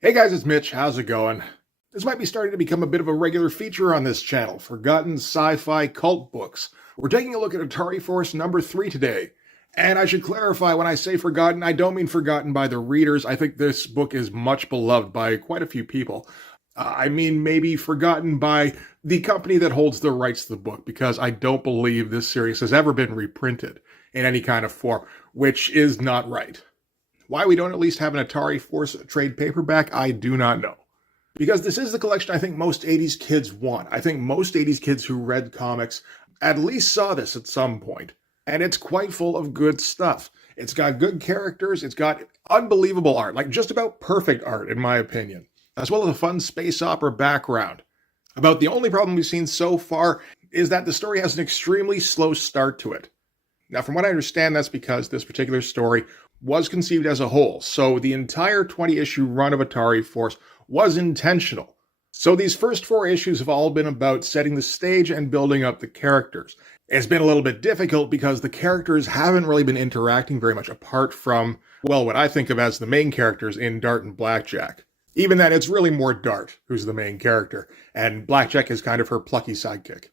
Hey guys, it's Mitch. How's it going? This might be starting to become a bit of a regular feature on this channel, forgotten sci-fi cult books. We're taking a look at ATARI FORCE number 3 today. And I should clarify, when I say forgotten, I don't mean forgotten by the readers. I think this book is much beloved by quite a few people. I mean maybe forgotten by the company that holds the rights to the book, because I don't believe this series has ever been reprinted in any kind of form, which is not right. Why we don't at least have an ATARI FORCE trade paperback, I do not know. Because this is the collection I think most 80s kids want. I think most 80s kids who read comics at least saw this at some point. And it's quite full of good stuff. It's got good characters, it's got unbelievable art, like just about perfect art in my opinion, as well as a fun space opera background. About the only problem we've seen so far is that the story has an extremely slow start to it. Now, from what I understand, that's because this particular story was conceived as a whole, so the entire 20-issue run of ATARI FORCE was intentional. So these first 4 issues have all been about setting the stage and building up the characters. It's been a little bit difficult because the characters haven't really been interacting very much apart from, well, what I think of as the main characters in Dart and Blackjack. Even then, it's really more Dart who's the main character, and Blackjack is kind of her plucky sidekick.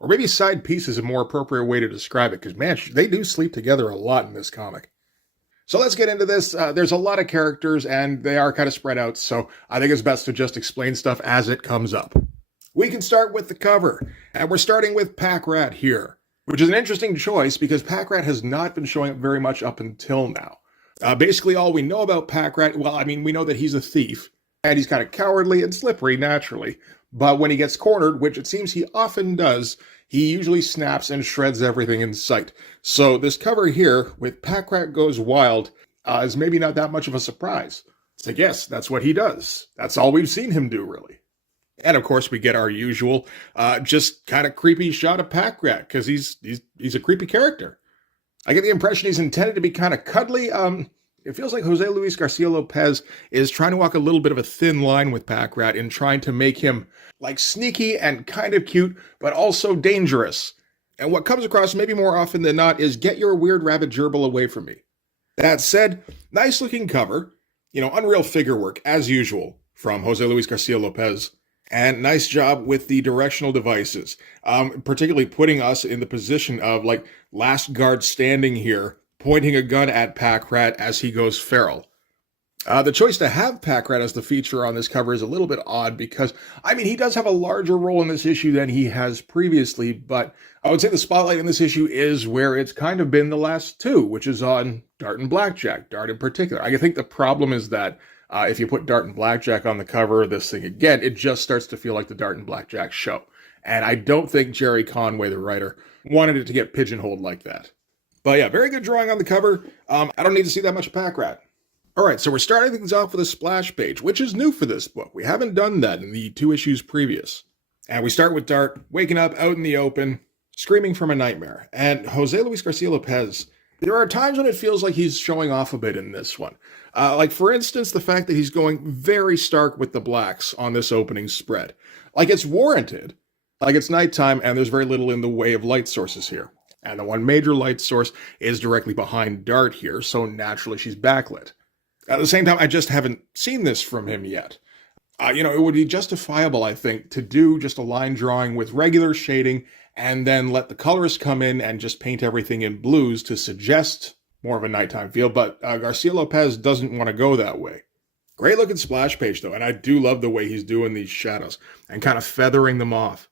Or maybe side piece is a more appropriate way to describe it, because man, they do sleep together a lot in this comic. So let's get into this. There's a lot of characters, and they are kind of spread out, so I think it's best to just explain stuff as it comes up. We can start with the cover, and we're starting with Pack-Rat here, which is an interesting choice because Pack-Rat has not been showing up very much up until now. Basically, all we know about Pack-Rat, well, I mean, we know that he's a thief, and he's kind of cowardly and slippery, naturally. But when he gets cornered, which it seems he often does, he usually snaps and shreds everything in sight. So this cover here, with Pack-Rat Goes Wild, is maybe not that much of a surprise. It's like, yes, that's what he does. That's all we've seen him do, really. And of course, we get our usual, just kind of creepy shot of Pack-Rat, because he's a creepy character. I get the impression he's intended to be kind of cuddly. It feels like Jose Luis Garcia Lopez is trying to walk a little bit of a thin line with Pack-Rat in trying to make him like sneaky and kind of cute, but also dangerous. And what comes across maybe more often than not is get your weird rabbit gerbil away from me. That said, nice looking cover, unreal figure work as usual from Jose Luis Garcia Lopez. And nice job with the directional devices, particularly putting us in the position of like last guard standing here, pointing a gun at Pack-Rat as he goes feral. The choice to have Pack-Rat as the feature on this cover is a little bit odd because, I mean, he does have a larger role in this issue than he has previously, but I would say the spotlight in this issue is where it's kind of been the last 2, which is on Dart and Blackjack, Dart in particular. I think the problem is that if you put Dart and Blackjack on the cover of this thing again, it just starts to feel like the Dart and Blackjack show. And I don't think Jerry Conway, the writer, wanted it to get pigeonholed like that. But yeah, very good drawing on the cover. I don't need to see that much of Pack-Rat. All right, so we're starting things off with a splash page, which is new for this book. We haven't done that in the 2 issues previous. And we start with Dart waking up out in the open, screaming from a nightmare. And Jose Luis Garcia Lopez, there are times when it feels like he's showing off a bit in this one. Like, for instance, the fact that he's going very stark with the blacks on this opening spread. Like, it's warranted. Like, it's nighttime, and there's very little in the way of light sources here. And the one major light source is directly behind Dart here, so naturally she's backlit. At the same time, I just haven't seen this from him yet. It would be justifiable, I think, to do just a line drawing with regular shading and then let the colorist come in and just paint everything in blues to suggest more of a nighttime feel, but Garcia Lopez doesn't want to go that way. Great looking splash page, though, and I do love the way he's doing these shadows and kind of feathering them off.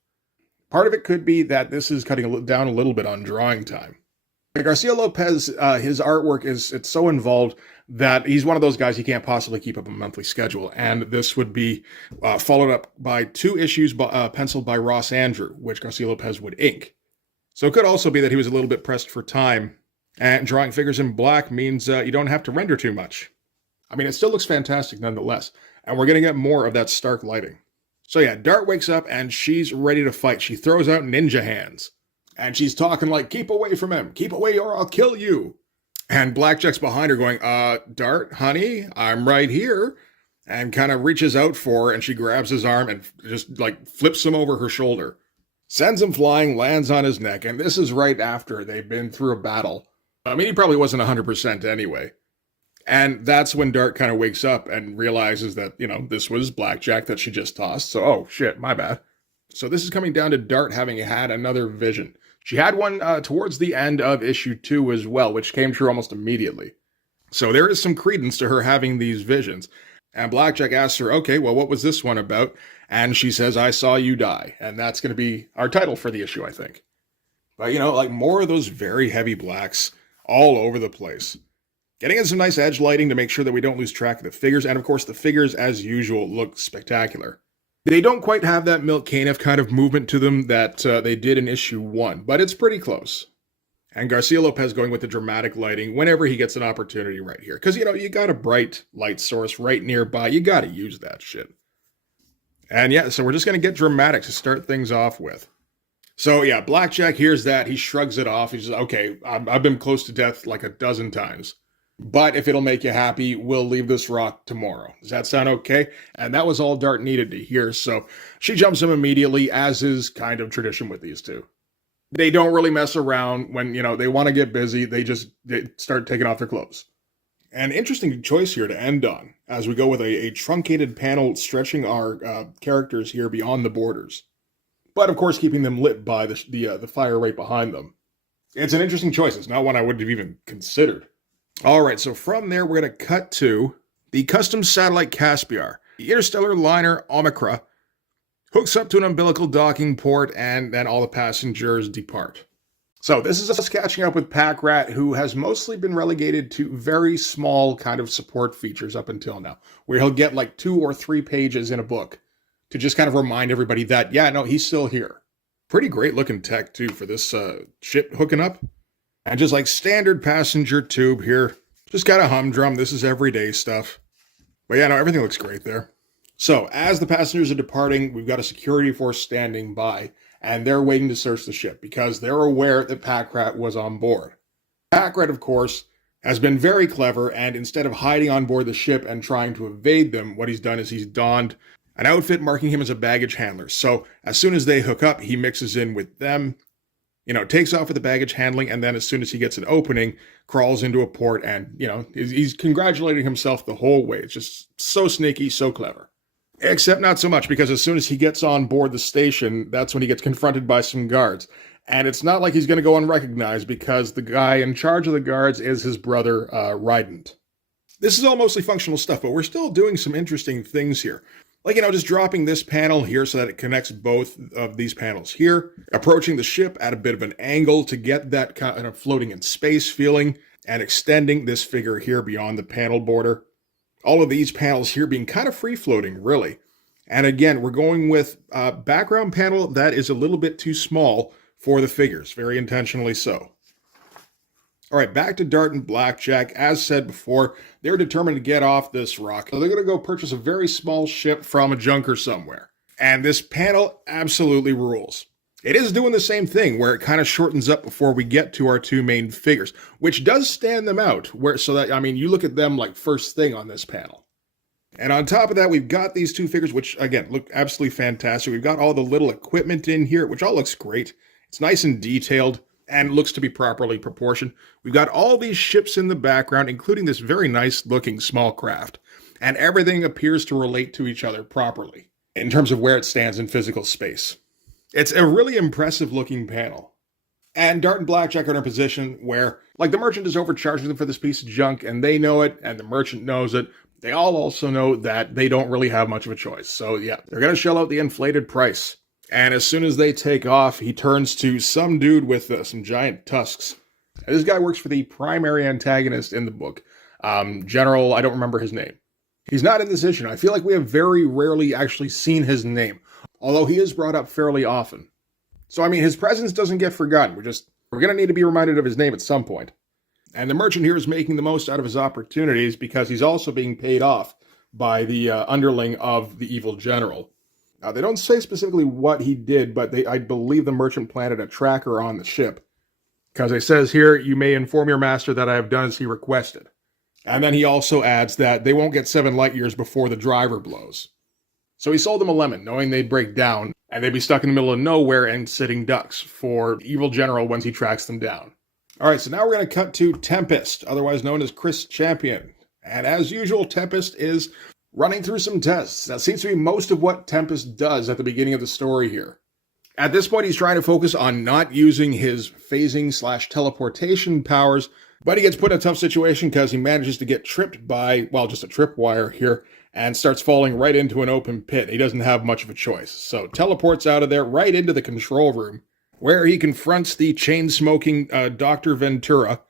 Part of it could be that this is cutting down a little bit on drawing time. Garcia Lopez, his artwork it's so involved that he's one of those guys he can't possibly keep up a monthly schedule, and this would be followed up by 2 issues penciled by Ross Andrew, which Garcia Lopez would ink. So it could also be that he was a little bit pressed for time, and drawing figures in black means you don't have to render too much. I mean, it still looks fantastic nonetheless, and we're going to get more of that stark lighting. So yeah, Dart wakes up and she's ready to fight. She throws out ninja hands. And she's talking like, keep away from him. Keep away or I'll kill you. And Blackjack's behind her going, Dart, honey, I'm right here. And kind of reaches out for her and she grabs his arm and just like flips him over her shoulder. Sends him flying, lands on his neck. And this is right after they've been through a battle. I mean, he probably wasn't 100% anyway. And that's when Dart kind of wakes up and realizes that, this was blackjack that she just tossed. So, oh shit, my bad. So this is coming down to Dart having had another vision. She had one towards the end of issue 2 as well, which came true almost immediately. So there is some credence to her having these visions. And Blackjack asks her, okay, well, what was this one about? And she says, I saw you die. And that's going to be our title for the issue, I think. But, like more of those very heavy blacks all over the place. Getting in some nice edge lighting to make sure that we don't lose track of the figures. And of course, the figures, as usual, look spectacular. They don't quite have that Milt Kaneff kind of movement to them that they did in issue 1, but it's pretty close. And Garcia Lopez going with the dramatic lighting whenever he gets an opportunity right here. Because, you got a bright light source right nearby. You got to use that shit. And yeah, so we're just going to get dramatic to start things off with. So yeah, Blackjack hears that. He shrugs it off. He's just, okay, I've been close to death like a dozen times. But if it'll make you happy, we'll leave this rock tomorrow. Does that sound okay? And that was all Dart needed to hear. So she jumps him immediately, as is kind of tradition with these two. They don't really mess around when, they want to get busy. They start taking off their clothes. An interesting choice here to end on, as we go with a truncated panel stretching our characters here beyond the borders. But of course, keeping them lit by the fire right behind them. It's an interesting choice. It's not one I would have even considered. All right, so from there, we're going to cut to the custom satellite Caspiar. The interstellar liner Omicra hooks up to an umbilical docking port, and then all the passengers depart. So this is us catching up with Pack Rat, who has mostly been relegated to very small kind of support features up until now, where he'll get like 2 or 3 pages in a book to just kind of remind everybody that, yeah, no, he's still here. Pretty great looking tech, too, for this ship hooking up. And just like standard passenger tube here, just got a humdrum. This is everyday stuff. But yeah, no, everything looks great there. So as the passengers are departing, we've got a security force standing by, and they're waiting to search the ship because they're aware that Pack Rat was on board. Pack Rat, of course, has been very clever, and instead of hiding on board the ship and trying to evade them, what he's done is he's donned an outfit marking him as a baggage handler. So as soon as they hook up, he mixes in with them, takes off with the baggage handling, and then as soon as he gets an opening, crawls into a port and, he's congratulating himself the whole way. It's just so sneaky, so clever. Except not so much, because as soon as he gets on board the station, that's when he gets confronted by some guards. And it's not like he's going to go unrecognized, because the guy in charge of the guards is his brother, Rydant. This is all mostly functional stuff, but we're still doing some interesting things here. Like, just dropping this panel here so that it connects both of these panels here, approaching the ship at a bit of an angle to get that kind of floating in space feeling, and extending this figure here beyond the panel border. All of these panels here being kind of free-floating, really. And again, we're going with a background panel that is a little bit too small for the figures, very intentionally so. All right, back to Dart and Blackjack. As said before, they're determined to get off this rock. So they're going to go purchase a very small ship from a junker somewhere. And this panel absolutely rules. It is doing the same thing, where it kind of shortens up before we get to our 2 main figures, which does stand them out. You look at them like first thing on this panel. And on top of that, we've got these 2 figures, which, again, look absolutely fantastic. We've got all the little equipment in here, which all looks great. It's nice and detailed, and looks to be properly proportioned. We've got all these ships in the background, including this very nice-looking small craft. And everything appears to relate to each other properly, in terms of where it stands in physical space. It's a really impressive-looking panel. And Dart and Blackjack are in a position where, the merchant is overcharging them for this piece of junk, and they know it, and the merchant knows it. They all also know that they don't really have much of a choice. So yeah, they're going to shell out the inflated price. And as soon as they take off, he turns to some dude with some giant tusks. And this guy works for the primary antagonist in the book. General, I don't remember his name. He's not in this issue. I feel like we have very rarely actually seen his name, although he is brought up fairly often. So, his presence doesn't get forgotten. We're going to need to be reminded of his name at some point. And the merchant here is making the most out of his opportunities because he's also being paid off by the underling of the evil general. Now, they don't say specifically what he did, but I believe the merchant planted a tracker on the ship. Because it says here, you may inform your master that I have done as he requested. And then he also adds that they won't get 7 light years before the driver blows. So he sold them a lemon, knowing they'd break down, and they'd be stuck in the middle of nowhere and sitting ducks for the evil general once he tracks them down. All right, so now we're going to cut to Tempest, otherwise known as Chris Champion. And as usual, Tempest is running through some tests. That seems to be most of what Tempest does at the beginning of the story here. At this point, he's trying to focus on not using his phasing/teleportation powers, but he gets put in a tough situation because he manages to get tripped by, well, just a tripwire here, and starts falling right into an open pit. He doesn't have much of a choice, so teleports out of there right into the control room, where he confronts the chain-smoking Dr. Ventura,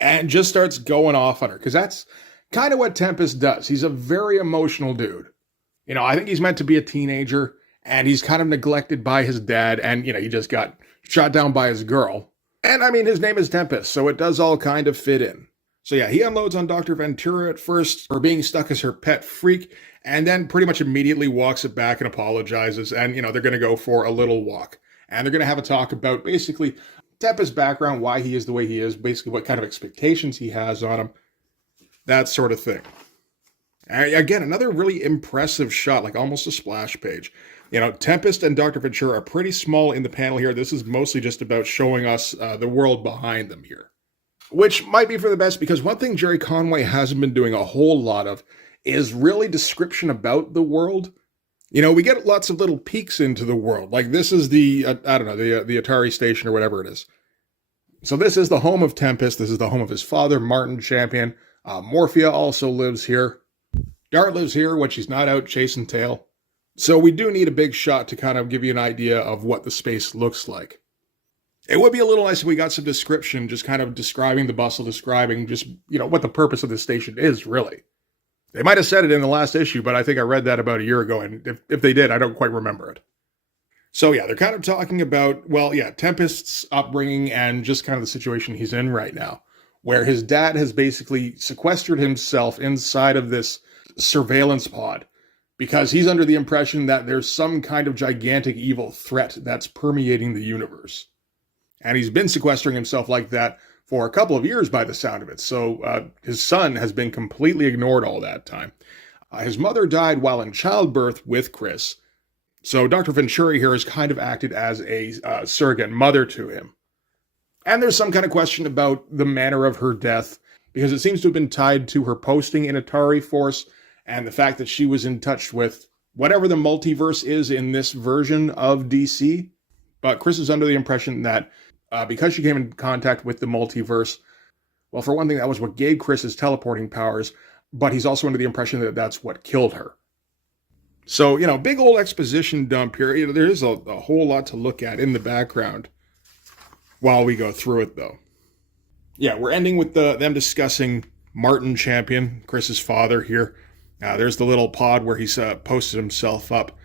and just starts going off on her, because that's kind of what Tempest does. He's a very emotional dude. You know, I think he's meant to be a teenager, and he's kind of neglected by his dad, and, you know, he just got shot down by his girl. And, I mean, his name is Tempest, so it does all kind of fit in. So, yeah, he unloads on Dr. Ventura at first for being stuck as her pet freak, and then pretty much immediately walks it back and apologizes, and, you know, they're going to go for a little walk. And they're going to have a talk about, basically, Tempest's background, why he is the way he is, basically what kind of expectations he has on him, that sort of thing. And again, another really impressive shot, like almost a splash page. You know, Tempest and Dr. Ventura are pretty small in the panel here. This is mostly just about showing us the world behind them here. Which might be for the best, because one thing Jerry Conway hasn't been doing a whole lot of is really description about the world. You know, we get lots of little peeks into the world. Like this is the, I don't know, the Atari station or whatever it is. So this is the home of Tempest. This is the home of his father, Martin Champion. Morphia also lives here. Dart lives here when she's not out chasing tail. So we do need a big shot to kind of give you an idea of what the space looks like. It would be a little nice if we got some description, just kind of describing the bustle, describing just, you know, what the purpose of this station is, really. They might have said it in the last issue, but I think I read that about a year ago, and if they did, I don't quite remember it. So yeah, they're kind of talking about, well, yeah, Tempest's upbringing and just kind of the situation he's in right now, where his dad has basically sequestered himself inside of this surveillance pod, because he's under the impression that there's some kind of gigantic evil threat that's permeating the universe. And he's been sequestering himself like that for a couple of years by the sound of it. So his son has been completely ignored all that time. His mother died while in childbirth with Chris. So Dr. Venturi here has kind of acted as a surrogate mother to him. And there's some kind of question about the manner of her death, because it seems to have been tied to her posting in Atari Force, and the fact that she was in touch with whatever the multiverse is in this version of DC. But Chris is under the impression that because she came in contact with the multiverse, well, for one thing, that was what gave Chris his teleporting powers, but he's also under the impression that that's what killed her. So, you know, big old exposition dump here. You know, there is a whole lot to look at in the background while we go through it, though. Yeah, we're ending with them discussing Martin Champion, Chris's father here. There's the little pod where he's posted himself up.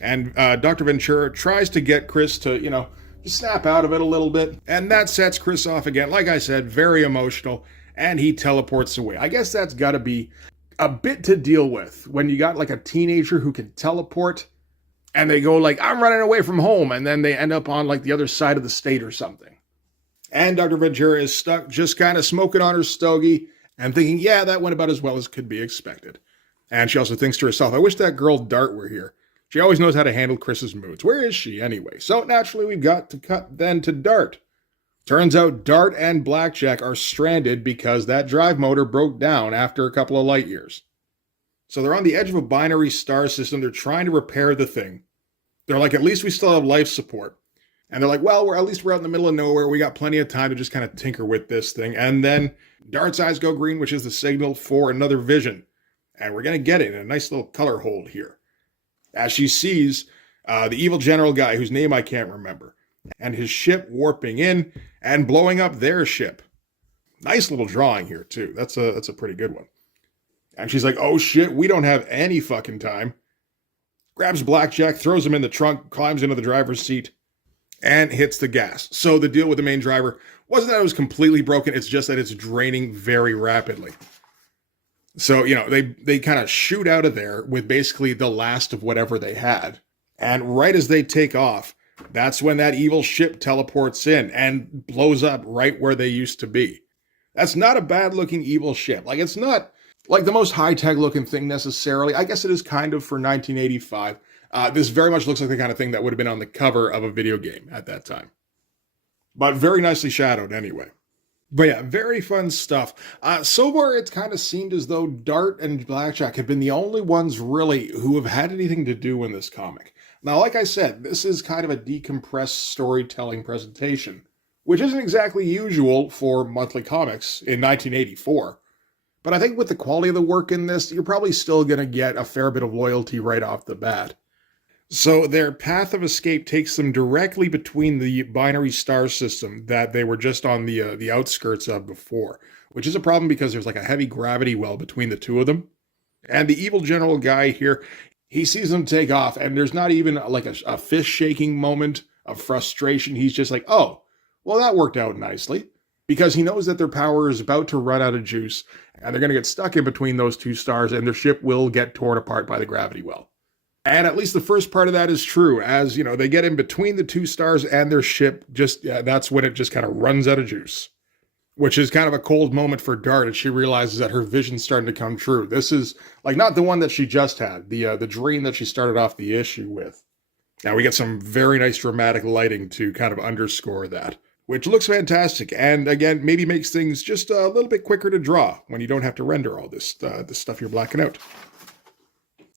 And Dr. Ventura tries to get Chris to, you know, just snap out of it a little bit. And that sets Chris off again. Like I said, very emotional. And he teleports away. I guess that's got to be a bit to deal with when you got like a teenager who can teleport. And they go like, I'm running away from home. And then they end up on like the other side of the state or something. And Dr. Ventura is stuck just kind of smoking on her stogie and thinking, yeah, that went about as well as could be expected. And she also thinks to herself, I wish that girl Dart were here. She always knows how to handle Chris's moods. Where is she anyway? So naturally, we've got to cut then to Dart. Turns out Dart and Blackjack are stranded because that drive motor broke down after a couple of light years. So they're on the edge of a binary star system. They're trying to repair the thing. They're like, at least we still have life support. And they're like, well, at least we're out in the middle of nowhere. We got plenty of time to just kind of tinker with this thing. And then Dart's eyes go green, which is the signal for another vision. And we're going to get it in a nice little color hold here. As she sees the evil general guy, whose name I can't remember, and his ship warping in and blowing up their ship. Nice little drawing here, too. That's a pretty good one. And she's like, oh shit, we don't have any fucking time. Grabs Blackjack, throws him in the trunk, climbs into the driver's seat, and hits the gas. So the deal with the main driver wasn't that it was completely broken, it's just that it's draining very rapidly. So, you know, they kind of shoot out of there with basically the last of whatever they had. And right as they take off, that's when that evil ship teleports in and blows up right where they used to be. That's not a bad-looking evil ship. Like, it's not like the most high-tech looking thing necessarily. I guess it is kind of for 1985. This very much looks like the kind of thing that would have been on the cover of a video game at that time. But very nicely shadowed anyway. But yeah, very fun stuff. So far, it's kind of seemed as though Dart and Blackjack have been the only ones really who have had anything to do in this comic. Now, like I said, this is kind of a decompressed storytelling presentation, which isn't exactly usual for monthly comics in 1984. But I think with the quality of the work in this, you're probably still going to get a fair bit of loyalty right off the bat. So their path of escape takes them directly between the binary star system that they were just on the outskirts of before, which is a problem because there's like a heavy gravity well between the two of them. And the evil general guy here, he sees them take off, and there's not even like a fist shaking moment of frustration. He's just like, oh, well, that worked out nicely. Because he knows that their power is about to run out of juice, and they're going to get stuck in between those two stars, and their ship will get torn apart by the gravity well. And at least the first part of that is true, as, you know, they get in between the two stars and their ship, that's when it just kind of runs out of juice. Which is kind of a cold moment for Dart as she realizes that her vision's starting to come true. This is, like, not the one that she just had, the dream that she started off the issue with. Now we get some very nice dramatic lighting to kind of underscore that, which looks fantastic, and again, maybe makes things just a little bit quicker to draw when you don't have to render all this stuff you're blacking out.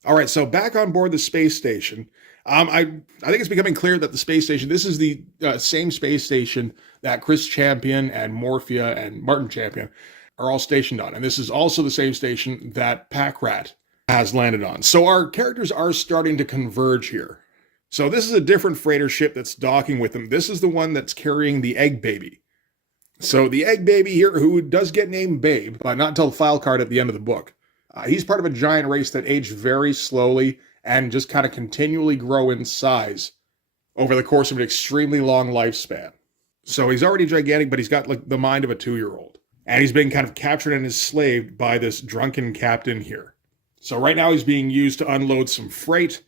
All right, so back on board the space station. I think it's becoming clear that the space station, this is the same space station that Chris Champion and Morphia and Martin Champion are all stationed on. And this is also the same station that Packrat has landed on. So our characters are starting to converge here. So this is a different freighter ship that's docking with them. This is the one that's carrying the Egg Baby. So the Egg Baby here, who does get named Babe, but not until the file card at the end of the book. He's part of a giant race that aged very slowly and just kind of continually grow in size over the course of an extremely long lifespan. So he's already gigantic, but he's got like the mind of a 2-year-old. And he's been kind of captured and enslaved by this drunken captain here. So right now he's being used to unload some freight.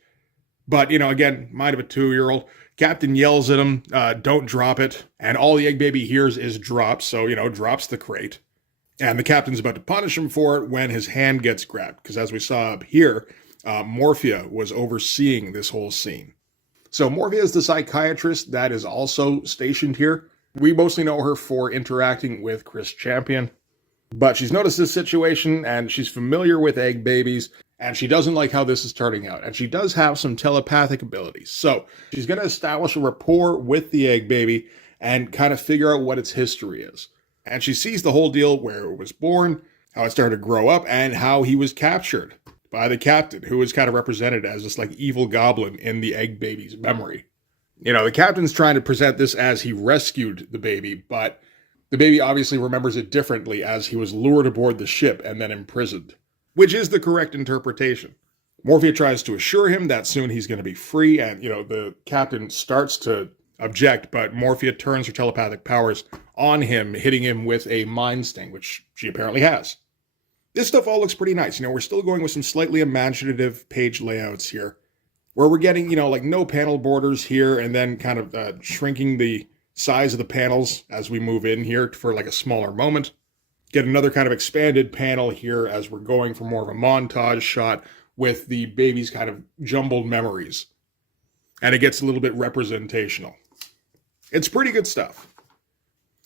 But, you know, again, mind of a 2-year-old. Captain yells at him, don't drop it. And all the Egg Baby hears is drop, so, you know, drops the crate. And the captain's about to punish him for it when his hand gets grabbed. Because as we saw up here, Morphia was overseeing this whole scene. So Morphia is the psychiatrist that is also stationed here. We mostly know her for interacting with Chris Champion. But she's noticed this situation, and she's familiar with Egg Babies, and she doesn't like how this is turning out. And she does have some telepathic abilities. So she's going to establish a rapport with the Egg Baby and kind of figure out what its history is. And she sees the whole deal, where it was born, how it started to grow up, and how he was captured by the captain, who is kind of represented as this like evil goblin in the Egg Baby's memory. You know, the captain's trying to present this as he rescued the baby, but the baby obviously remembers it differently, as he was lured aboard the ship and then imprisoned, which is the correct interpretation. Morphia tries to assure him that soon he's going to be free, and, you know, the captain starts to object, but Morphia turns her telepathic powers on him, hitting him with a mind sting, which she apparently has. This stuff all looks pretty nice. You know, we're still going with some slightly imaginative page layouts here, where we're getting, you know, like no panel borders here, and then kind of shrinking the size of the panels as we move in here for like a smaller moment. Get another kind of expanded panel here as we're going for more of a montage shot with the baby's kind of jumbled memories. And it gets a little bit representational. It's pretty good stuff.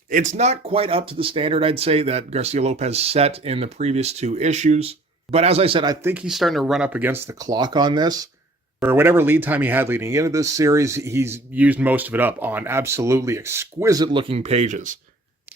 It's not quite up to the standard, I'd say, that Garcia Lopez set in the previous 2 issues. But as I said, I think he's starting to run up against the clock on this. For whatever lead time he had leading into this series, he's used most of it up on absolutely exquisite-looking pages.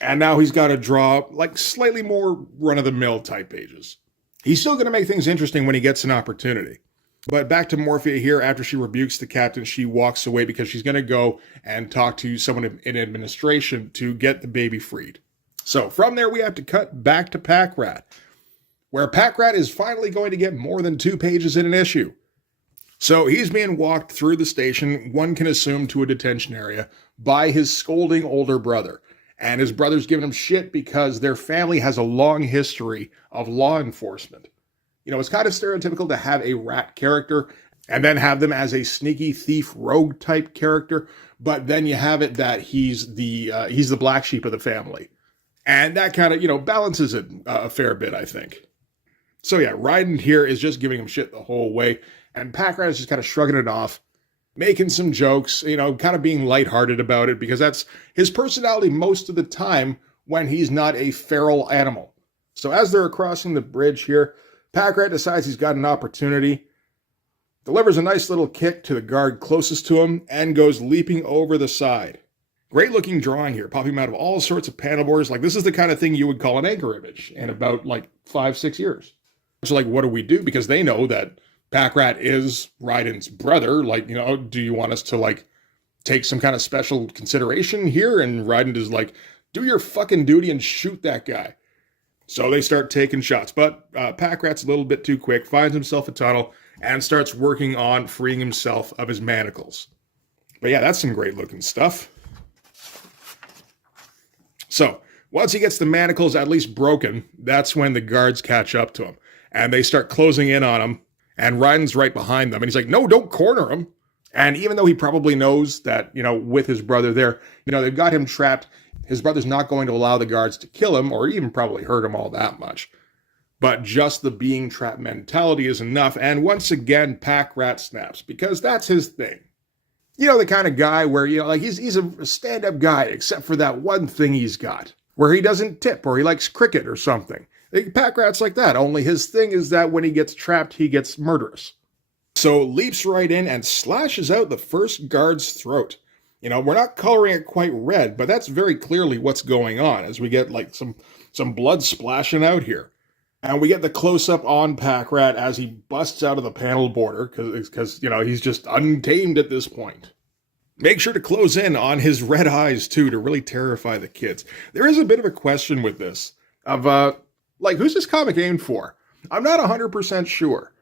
And now he's got to draw, like, slightly more run-of-the-mill type pages. He's still going to make things interesting when he gets an opportunity. But back to Morphia here. After she rebukes the captain, she walks away because she's going to go and talk to someone in administration to get the baby freed. So from there, we have to cut back to Packrat, where Packrat is finally going to get more than 2 pages in an issue. So he's being walked through the station, one can assume to a detention area, by his scolding older brother. And his brother's giving him shit because their family has a long history of law enforcement. You know, it's kind of stereotypical to have a rat character and then have them as a sneaky thief rogue type character, but then you have it that he's the black sheep of the family. And that kind of, you know, balances it a fair bit, I think. So yeah, Ryden here is just giving him shit the whole way, and Packrat is just kind of shrugging it off, making some jokes, you know, kind of being lighthearted about it, because that's his personality most of the time when he's not a feral animal. So as they're crossing the bridge here, Pack-Rat decides he's got an opportunity, delivers a nice little kick to the guard closest to him, and goes leaping over the side. Great looking drawing here, popping out of all sorts of panel borders. Like, this is the kind of thing you would call an anchor image in about like 5-6 years. So like, what do we do? Because they know that Pack-Rat is Raiden's brother. Like, you know, do you want us to like take some kind of special consideration here? And Raiden is like, do your fucking duty and shoot that guy. So they start taking shots, but Pack-Rat's a little bit too quick, finds himself a tunnel, and starts working on freeing himself of his manacles. But yeah, that's some great looking stuff. So once he gets the manacles at least broken, that's when the guards catch up to him. And they start closing in on him, and Raiden's right behind them. And he's like, no, don't corner him. And even though he probably knows that, you know, with his brother there, you know, they've got him trapped, his brother's not going to allow the guards to kill him or even probably hurt him all that much. But just the being trapped mentality is enough. And once again, Pack-Rat snaps, because that's his thing. You know, the kind of guy where, you know, like he's a stand-up guy, except for that one thing he's got, where he doesn't tip or he likes cricket or something. Pack-Rat's like that, only his thing is that when he gets trapped, he gets murderous. So leaps right in and slashes out the first guard's throat. You know, we're not coloring it quite red, but that's very clearly what's going on as we get like some blood splashing out here. And we get the close-up on Pack-Rat as he busts out of the panel border because, you know, he's just untamed at this point. Make sure to close in on his red eyes, too, to really terrify the kids. There is a bit of a question with this of, like, who's this comic aimed for? I'm not 100% sure.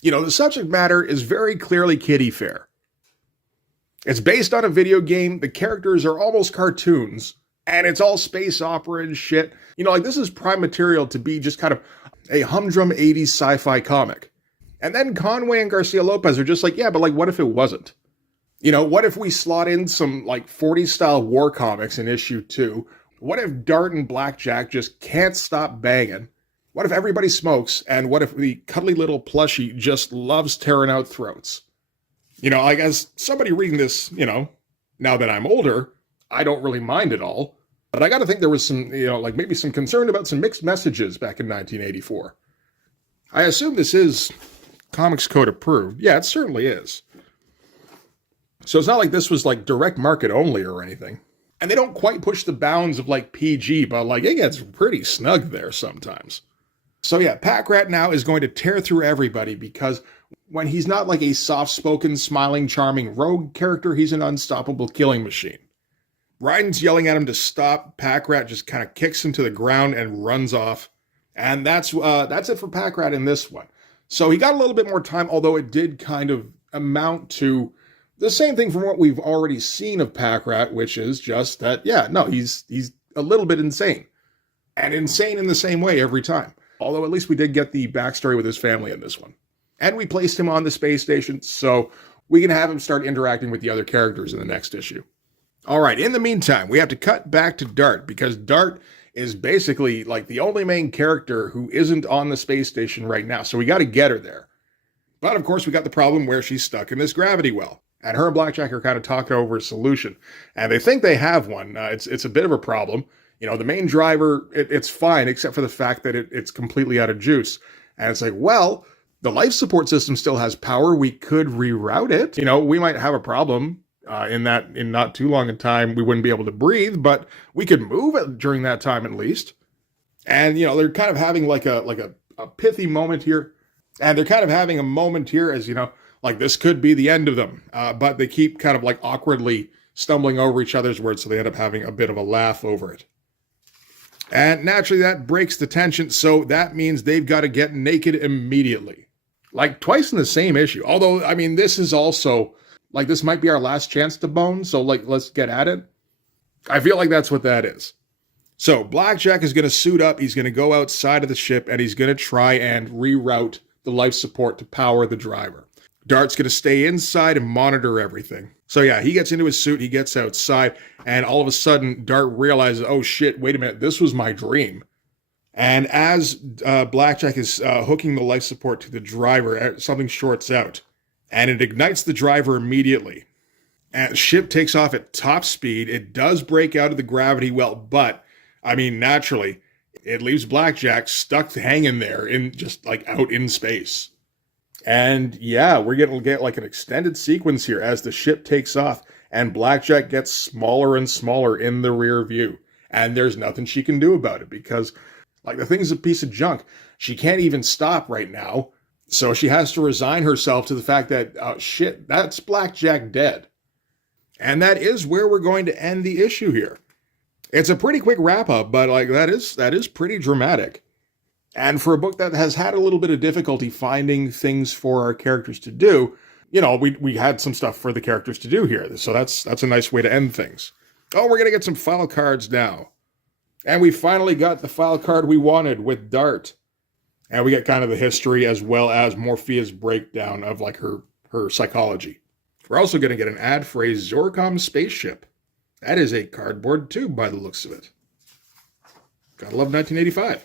You know, the subject matter is very clearly kiddie fare. It's based on a video game, the characters are almost cartoons, and it's all space opera and shit. You know, like, this is prime material to be just kind of a humdrum 80s sci-fi comic. And then Conway and Garcia Lopez are just like, yeah, but like, what if it wasn't? You know, what if we slot in some like 40s style war comics in issue 2? What if Dart and Blackjack just can't stop banging? What if everybody smokes? And what if the cuddly little plushie just loves tearing out throats? You know, like, as somebody reading this, you know, now that I'm older, I don't really mind it all. But I got to think there was some, you know, like maybe some concern about some mixed messages back in 1984. I assume this is Comics Code approved. Yeah, it certainly is. So it's not like this was like direct market only or anything. And they don't quite push the bounds of like PG, but like it gets pretty snug there sometimes. So yeah, Pack-Rat now is going to tear through everybody because when he's not like a soft-spoken, smiling, charming rogue character, he's an unstoppable killing machine. Raiden's yelling at him to stop. Pack-Rat just kind of kicks him to the ground and runs off. And that's it for Pack-Rat in this one. So he got a little bit more time, although it did kind of amount to the same thing from what we've already seen of Pack-Rat, which is just that, yeah, no, he's a little bit insane. And insane in the same way every time. Although at least we did get the backstory with his family in this one. And we placed him on the space station, so we can have him start interacting with the other characters in the next issue. All right, in the meantime, we have to cut back to Dart, because Dart is basically like the only main character who isn't on the space station right now, so we got to get her there. But of course, we got the problem where she's stuck in this gravity well, and her and Blackjack are kind of talking over a solution, and they think they have one. It's a bit of a problem. You know, the main driver, it's fine, except for the fact that it's completely out of juice. And it's like, well, the life support system still has power. We could reroute it. You know, we might have a problem in not too long a time. We wouldn't be able to breathe, but we could move it during that time at least. And, you know, they're kind of having like a pithy moment here. And they're kind of having a moment here as, you know, like this could be the end of them. But they keep kind of like awkwardly stumbling over each other's words, so they end up having a bit of a laugh over it. And naturally, that breaks the tension, so that means they've got to get naked immediately. Like, twice in the same issue. Although, I mean, this is also, like, this might be our last chance to bone, so, like, let's get at it. I feel like that's what that is. So, Blackjack is going to suit up, he's going to go outside of the ship, and he's going to try and reroute the life support to power the driver. Dart's going to stay inside and monitor everything. So yeah, he gets into his suit, he gets outside, and all of a sudden, Dart realizes, oh shit, wait a minute, this was my dream. And as Blackjack is hooking the life support to the driver, something shorts out. And it ignites the driver immediately. And the ship takes off at top speed. It does break out of the gravity well, but I mean, naturally, it leaves Blackjack stuck hanging there in just like out in space. And yeah, we're going to get like an extended sequence here as the ship takes off and Blackjack gets smaller and smaller in the rear view. And there's nothing she can do about it because like the thing's a piece of junk. She can't even stop right now. So she has to resign herself to the fact that, shit, that's Blackjack dead. And that is where we're going to end the issue here. It's a pretty quick wrap up, but like that is pretty dramatic. And for a book that has had a little bit of difficulty finding things for our characters to do, you know, we had some stuff for the characters to do here. So that's a nice way to end things. Oh, we're going to get some file cards now. And we finally got the file card we wanted with Dart. And we get kind of the history as well as Morphea's breakdown of like her psychology. We're also going to get an ad for a Zorcom spaceship. That is a cardboard too, by the looks of it. Gotta love 1985.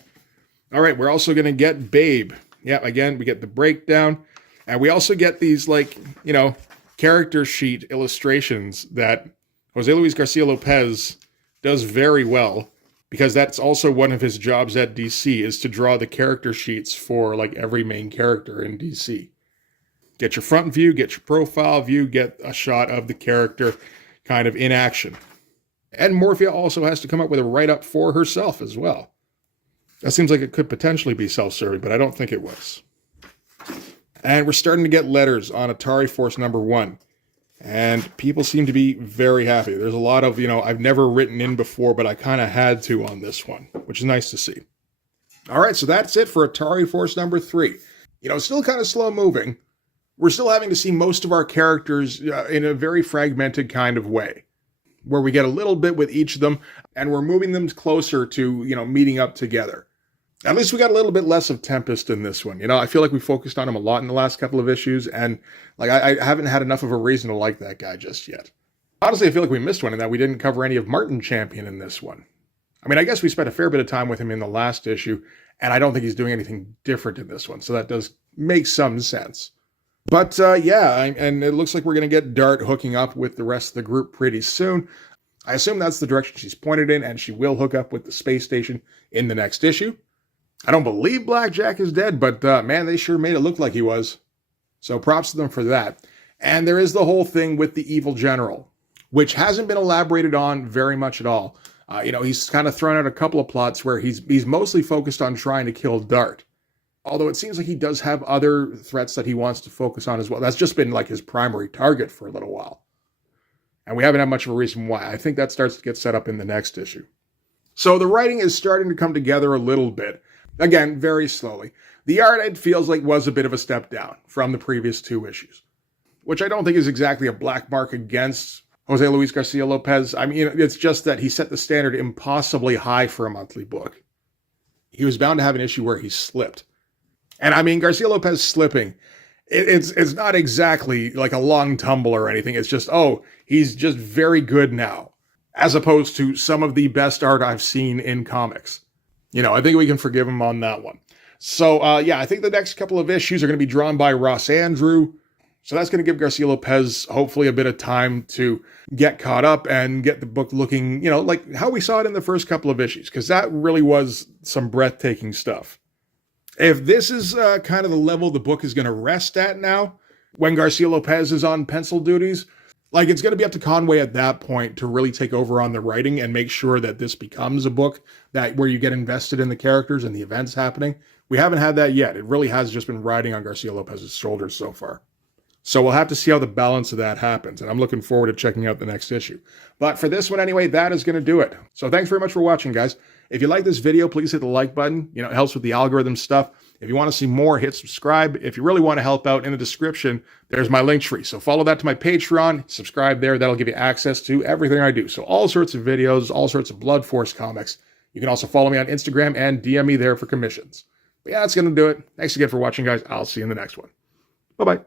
All right, we're also going to get Babe. Yeah, again, we get the breakdown. And we also get these, like, you know, character sheet illustrations that Jose Luis Garcia Lopez does very well. Because that's also one of his jobs at DC, is to draw the character sheets for, like, every main character in DC. Get your front view, get your profile view, get a shot of the character kind of in action. And Morphea also has to come up with a write-up for herself as well. That seems like it could potentially be self-serving, but I don't think it was. And we're starting to get letters on Atari Force number 1. And people seem to be very happy. There's a lot of, you know, I've never written in before, but I kind of had to on this one, which is nice to see. All right, so that's it for Atari Force number 3. You know, still kind of slow moving. We're still having to see most of our characters in a very fragmented kind of way, where we get a little bit with each of them, and we're moving them closer to, you know, meeting up together. At least we got a little bit less of Tempest in this one. You know, I feel like we focused on him a lot in the last couple of issues, and like I haven't had enough of a reason to like that guy just yet. Honestly, I feel like we missed one in that we didn't cover any of Martin Champion in this one. I mean, I guess we spent a fair bit of time with him in the last issue, and I don't think he's doing anything different in this one, so that does make some sense. But yeah, and it looks like we're going to get Dart hooking up with the rest of the group pretty soon. I assume that's the direction she's pointed in, and she will hook up with the space station in the next issue. I don't believe Blackjack is dead, but man, they sure made it look like he was. So props to them for that. And there is the whole thing with the evil general, which hasn't been elaborated on very much at all. You know, he's kind of thrown out a couple of plots where he's mostly focused on trying to kill Dart. Although it seems like he does have other threats that he wants to focus on as well. That's just been like his primary target for a little while. And we haven't had much of a reason why. I think that starts to get set up in the next issue. So the writing is starting to come together a little bit. Again, very slowly. The art, it feels like, was a bit of a step down from the previous 2 issues, which I don't think is exactly a black mark against Jose Luis Garcia Lopez. I mean, it's just that he set the standard impossibly high for a monthly book. He was bound to have an issue where he slipped. And I mean, Garcia Lopez slipping, it's not exactly like a long tumble or anything. It's just, oh, he's just very good now, as opposed to some of the best art I've seen in comics. You know, I think we can forgive him on that one. So, yeah, I think the next couple of issues are going to be drawn by Ross Andrew. So that's going to give Garcia Lopez hopefully a bit of time to get caught up and get the book looking, you know, like how we saw it in the first couple of issues, because that really was some breathtaking stuff. If this is kind of the level the book is going to rest at now, when Garcia Lopez is on pencil duties, like it's going to be up to Conway at that point to really take over on the writing and make sure that this becomes a book that where you get invested in the characters and the events happening. We haven't had that yet. It really has just been riding on Garcia Lopez's shoulders so far. So we'll have to see how the balance of that happens, and I'm looking forward to checking out the next issue. But for this one anyway, that is going to do it. So thanks very much for watching, guys. If you like this video, please hit the like button. You know, it helps with the algorithm stuff. If you want to see more, hit subscribe. If you really want to help out, in the description, there's my link tree. So follow that to my Patreon, subscribe there. That'll give you access to everything I do. So all sorts of videos, all sorts of Blood Force comics. You can also follow me on Instagram and DM me there for commissions. But yeah, that's going to do it. Thanks again for watching, guys. I'll see you in the next one. Bye-bye.